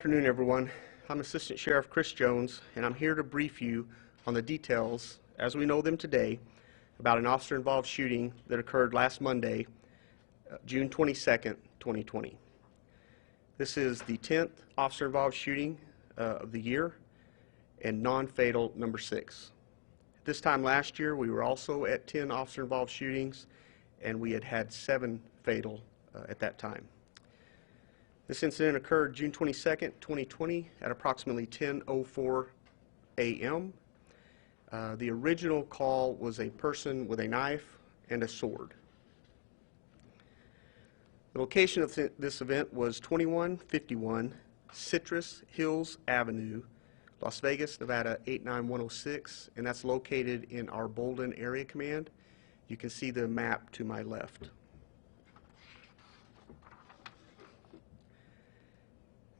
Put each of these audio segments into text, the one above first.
Good afternoon, everyone. I'm Assistant Sheriff Chris Jones, and I'm here to brief you on the details, as we know them today, about an officer-involved shooting that occurred last Monday, June 22nd, 2020. This is the 10th officer-involved shooting of the year and non-fatal number 6. This time last year, we were also at 10 officer-involved shootings, and we had 7 fatal at that time. This incident occurred June 22nd, 2020 at approximately 10:04 a.m. The original call was a person with a knife and a sword. The location of this event was 2151 Citrus Hills Avenue, Las Vegas, Nevada 89106, and that's located in our Bolden Area Command. You can see the map to my left.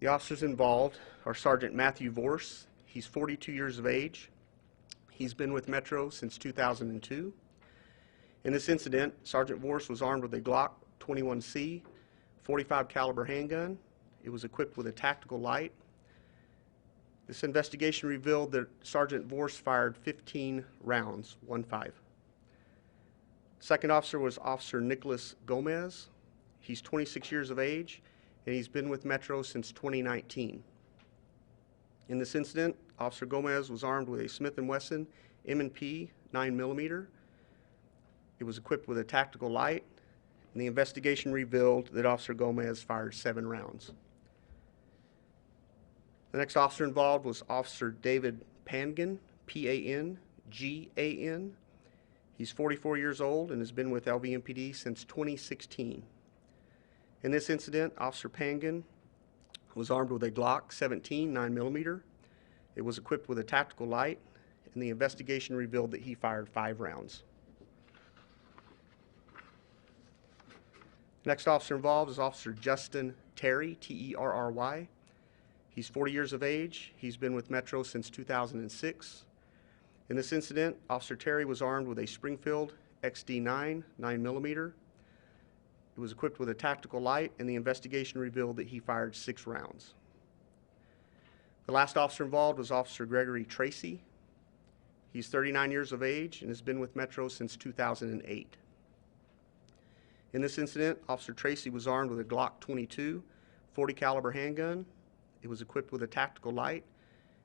The officers involved are Sergeant Matthew Vorse. He's 42 years of age. He's been with Metro since 2002. In this incident, Sergeant Vorse was armed with a Glock 21C 45 caliber handgun. It was equipped with a tactical light. This investigation revealed that Sergeant Vorse fired 15 rounds, 1-5. Second officer was Officer Nicholas Gomez. He's 26 years of age, and he's been with Metro since 2019. In this incident, Officer Gomez was armed with a Smith & Wesson M&P 9mm. It was equipped with a tactical light, and the investigation revealed that Officer Gomez fired 7 rounds. The next officer involved was Officer David Pangan, P-A-N-G-A-N. He's 44 years old and has been with LVMPD since 2016. In this incident, Officer Pangan was armed with a Glock 17 9mm. It was equipped with a tactical light, and the investigation revealed that he fired 5 rounds. Next officer involved is Officer Justin Terry, T-E-R-R-Y. He's 40 years of age. He's been with Metro since 2006. In this incident, Officer Terry was armed with a Springfield XD9 9mm. It was equipped with a tactical light, and the investigation revealed that he fired 6 rounds. The last officer involved was Officer Gregory Tracy. He's 39 years of age and has been with Metro since 2008. In this incident, Officer Tracy was armed with a Glock 22 40 caliber handgun. It was equipped with a tactical light,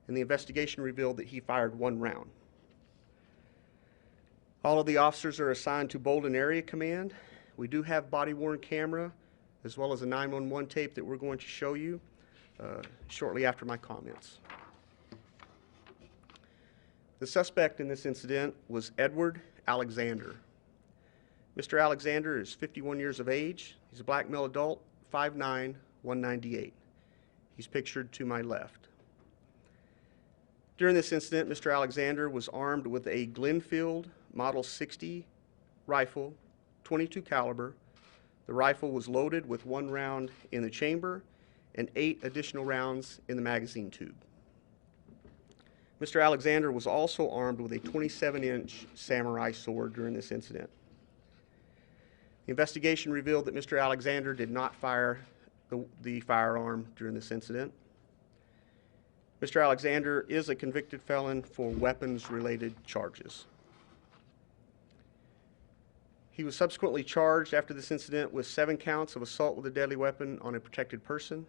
and the investigation revealed that he fired 1 round. All of the officers are assigned to Bolden Area Command. We do have body-worn camera as well as a 911 tape that we're going to show you shortly after my comments. The suspect in this incident was Edward Alexander. Mr. Alexander is 51 years of age. He's a black male adult, 5'9", 198. He's pictured to my left. During this incident, Mr. Alexander was armed with a Glenfield Model 60 rifle, 22 caliber. The rifle was loaded with 1 round in the chamber and 8 additional rounds in the magazine tube. Mr. Alexander was also armed with a 27-inch samurai sword during this incident. The investigation revealed that Mr. Alexander did not fire the firearm during this incident. Mr. Alexander is a convicted felon for weapons-related charges. He was subsequently charged after this incident with 7 counts of assault with a deadly weapon on a protected person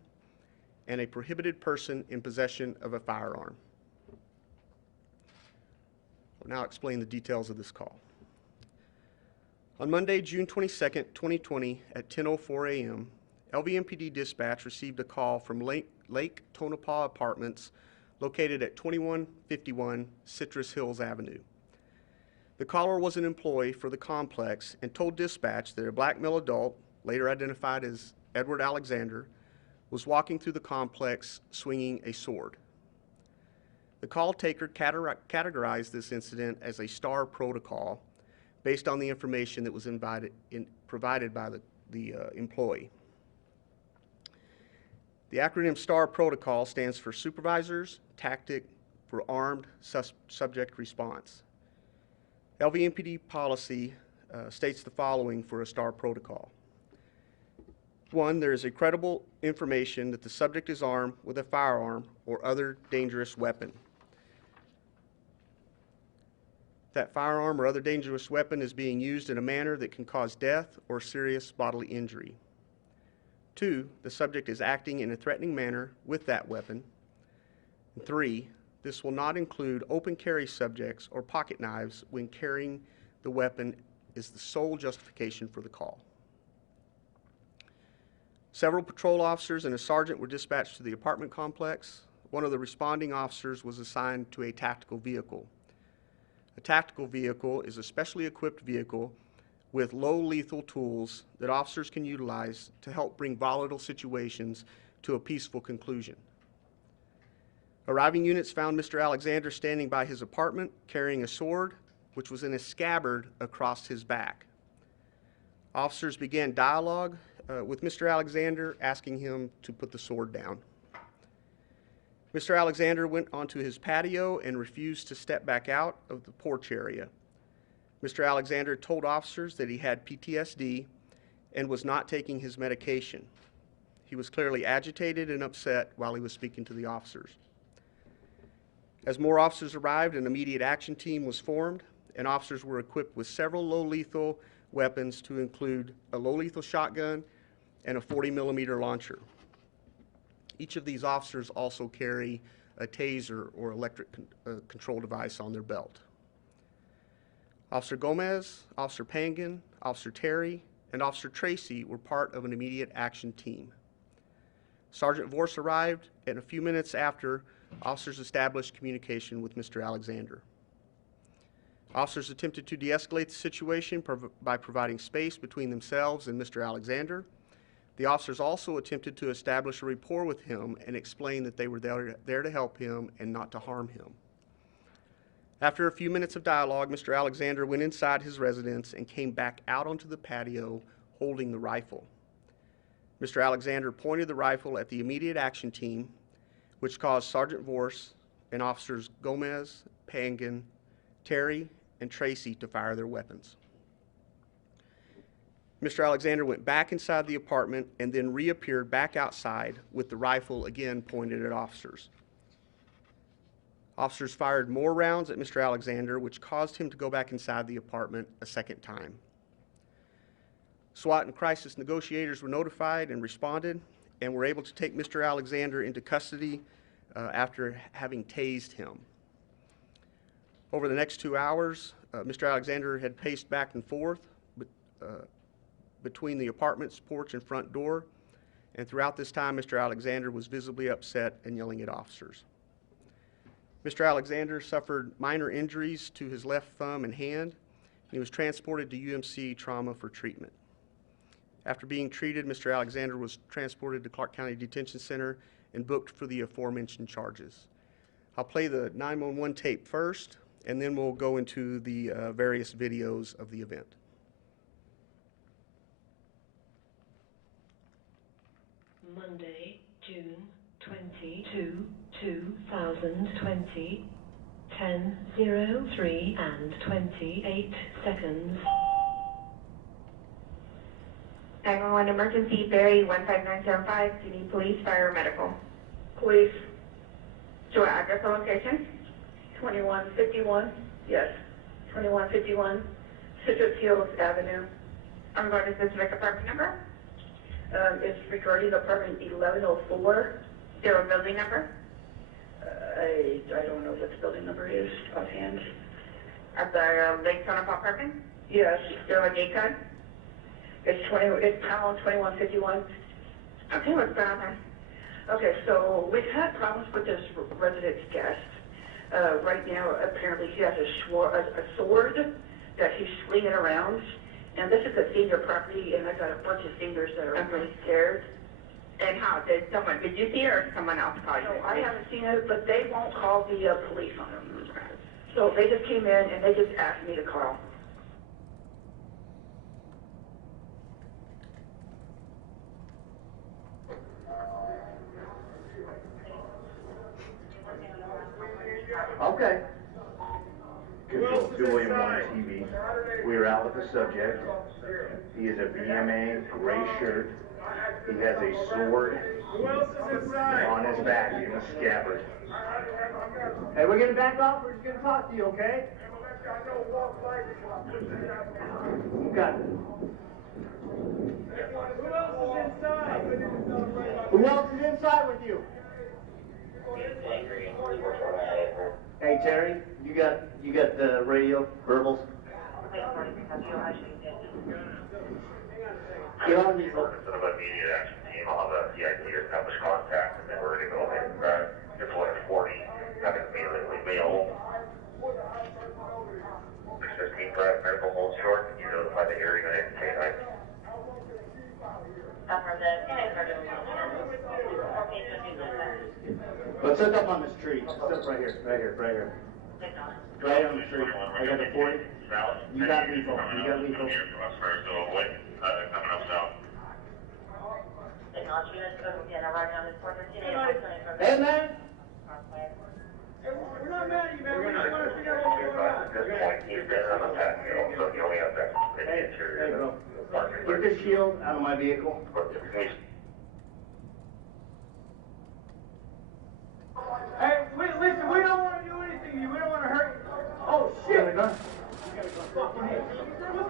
and a prohibited person in possession of a firearm. I'll now explain the details of this call. On Monday, June 22nd, 2020 at 10:04 a.m., LVMPD dispatch received a call from Lake Tonopah Apartments located at 2151 Citrus Hills Avenue. The caller was an employee for the complex and told dispatch that a black male adult, later identified as Edward Alexander, was walking through the complex swinging a sword. The call taker categorized this incident as a STAR protocol based on the information that was provided by the employee. The acronym STAR protocol stands for Supervisors Tactic for Armed Subject Response. LVMPD policy states the following for a STAR protocol. One, there is credible information that the subject is armed with a firearm or other dangerous weapon. That firearm or other dangerous weapon is being used in a manner that can cause death or serious bodily injury. Two, the subject is acting in a threatening manner with that weapon. And three, this will not include open carry subjects or pocket knives when carrying the weapon is the sole justification for the call. Several patrol officers and a sergeant were dispatched to the apartment complex. One of the responding officers was assigned to a tactical vehicle. A tactical vehicle is a specially equipped vehicle with low lethal tools that officers can utilize to help bring volatile situations to a peaceful conclusion. Arriving units found Mr. Alexander standing by his apartment carrying a sword, which was in a scabbard across his back. Officers began dialogue with Mr. Alexander, asking him to put the sword down. Mr. Alexander went onto his patio and refused to step back out of the porch area. Mr. Alexander told officers that he had PTSD and was not taking his medication. He was clearly agitated and upset while he was speaking to the officers. As more officers arrived, an immediate action team was formed, and officers were equipped with several low-lethal weapons to include a low-lethal shotgun and a 40-millimeter launcher. Each of these officers also carry a taser or electric control device on their belt. Officer Gomez, Officer Pangan, Officer Terry, and Officer Tracy were part of an immediate action team. Sergeant Vorse arrived, and a few minutes after, officers established communication with Mr. Alexander. Officers attempted to de-escalate the situation by providing space between themselves and Mr. Alexander. The officers also attempted to establish a rapport with him and explain that they were there to help him and not to harm him. After a few minutes of dialogue, Mr. Alexander went inside his residence and came back out onto the patio holding the rifle. Mr. Alexander pointed the rifle at the immediate action team, which caused Sergeant Vorse and Officers Gomez, Pangan, Terry, and Tracy to fire their weapons. Mr. Alexander went back inside the apartment and then reappeared back outside with the rifle again pointed at officers. Officers fired more rounds at Mr. Alexander, which caused him to go back inside the apartment a second time. SWAT and crisis negotiators were notified and responded and were able to take Mr. Alexander into custody after having tased him. Over the next 2 hours, Mr. Alexander had paced back and forth between the apartment's porch and front door, and throughout this time, Mr. Alexander was visibly upset and yelling at officers. Mr. Alexander suffered minor injuries to his left thumb and hand, and he was transported to UMC Trauma for treatment. After being treated, Mr. Alexander was transported to Clark County Detention Center and booked for the aforementioned charges. I'll play the 911 tape first, and then we'll go into the various videos of the event. Monday, June 22, 2020, 10:03 and 28 seconds. 911 emergency, Barry 15975. Do you need police, fire, or medical? Police, To what address or location? 2151, yes, 2151, Citrus Hills Avenue. I'm going to specific apartment number. It's regarding apartment 1104. Is there a building number? I don't know what the building number is offhand. At the Lakefront apartment? Yes, Is there a gate code? it's panel 2151. Okay, what's going on there? Okay, so we've had problems with this resident's guest. Right now, apparently he has a sword that he's slinging around. And this is a senior property, and I've got a bunch of seniors that are really scared. And how? Did you see it or someone else call you? No, I haven't seen it, but they won't call the police on him. So they just came in and they just asked me to call. Okay. Well, Marshal 2 William 1 TV. We are out with the subject. He is a BMA, gray shirt. He has a sword on his back in a scabbard. Hey, we're gonna back off. We're just gonna talk to you, okay? You got it. Who else is inside with you? Hey Terry, you got the radio verbals? Get on these. Instead of an immediate action team, I'll have a CIT establish contact, and then we're going to go ahead and deploy a 40, have it immediately available. 615 for medical hold short, you notify the area and indicate Let's set up on this tree. Set up right here. Right on the tree. I got the 40. You got lethal. Coming up south. Hey man! We're not mad at you, man. We just want to figure out what's going on. At this point, he's been on the patio, so he only has that in the interior. Get this shield out of my vehicle. Hey, listen, we don't want to do anything to you. We don't want to hurt you. Oh, shit. What's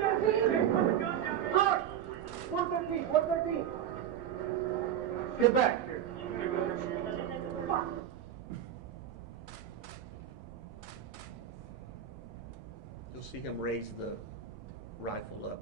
that thing? Put the gun down, man. Look! 113. Get back here. Fuck. You'll see him raise the rifle up.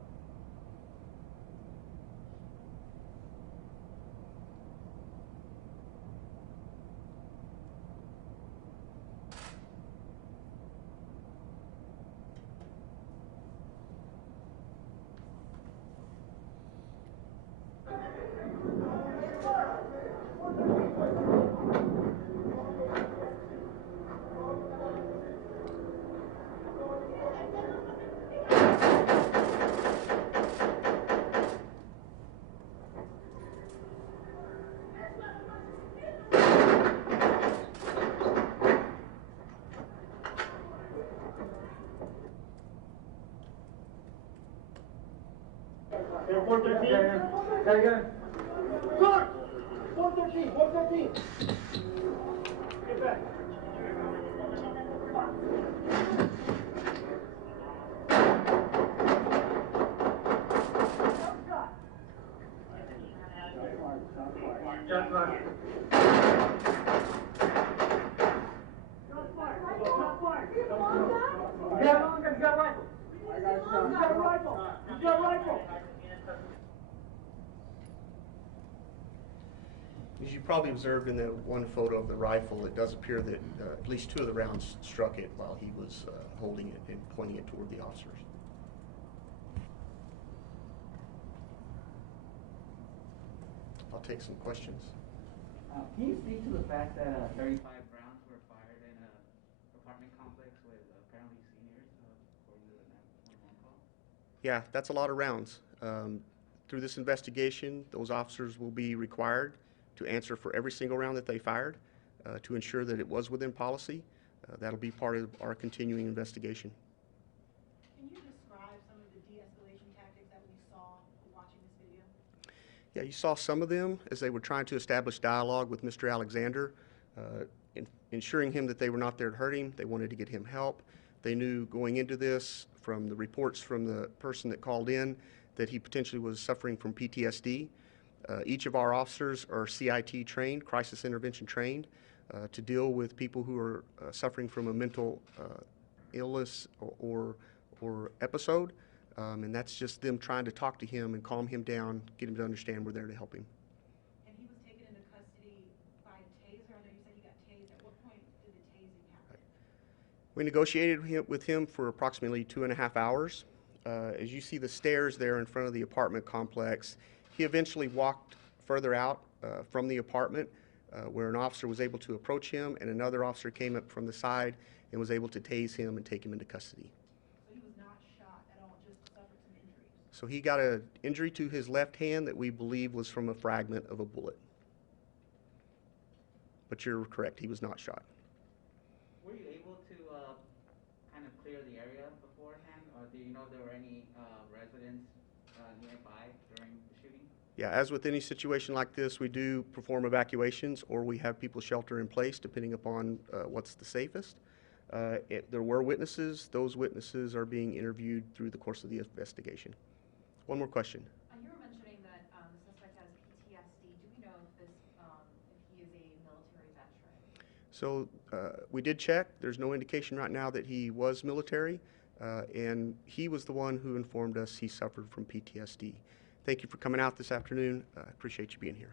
Here, 413. Got a gun. Guard! 413. Get back. Shot fired. You got a long gun, you got a rifle. I got a shot. You got a rifle. You got a rifle. As you probably observed in the one photo of the rifle, it does appear that at least 2 of the rounds struck it while he was holding it and pointing it toward the officers. I'll take some questions. Can you speak to the fact that 35 rounds were fired in an apartment complex with apparently seniors, according to the 911 call? Yeah, that's a lot of rounds. Through this investigation, those officers will be required to answer for every single round that they fired to ensure that it was within policy. That'll be part of our continuing investigation. Can you describe some of the de-escalation tactics that we saw watching this video? Yeah, you saw some of them as they were trying to establish dialogue with Mr. Alexander, ensuring him that they were not there to hurt him. They wanted to get him help. They knew going into this from the reports from the person that called in that he potentially was suffering from PTSD. Each of our officers are CIT trained, crisis intervention trained, to deal with people who are suffering from a mental illness or episode. And that's just them trying to talk to him and calm him down, get him to understand we're there to help him. And he was taken into custody by a taser. I know you said he got tased. At what point did the tasing happen? We negotiated with him for approximately 2.5 hours. As you see the stairs there in front of the apartment complex, he eventually walked further out from the apartment where an officer was able to approach him, and another officer came up from the side and was able to tase him and take him into custody. So he was not shot at all, just suffered some injuries? So he got an injury to his left hand that we believe was from a fragment of a bullet. But you're correct, he was not shot. Were you able to kind of clear the area know if there were any residents nearby during the shooting? Yeah, as with any situation like this, we do perform evacuations, or we have people shelter in place depending upon what's the safest. There were witnesses. Those witnesses are being interviewed through the course of the investigation. One more question. You were mentioning that the suspect has PTSD. Do we know if he is a military veteran? So we did check. There's no indication right now that he was military, and he was the one who informed us he suffered from PTSD. Thank you for coming out this afternoon. I appreciate you being here.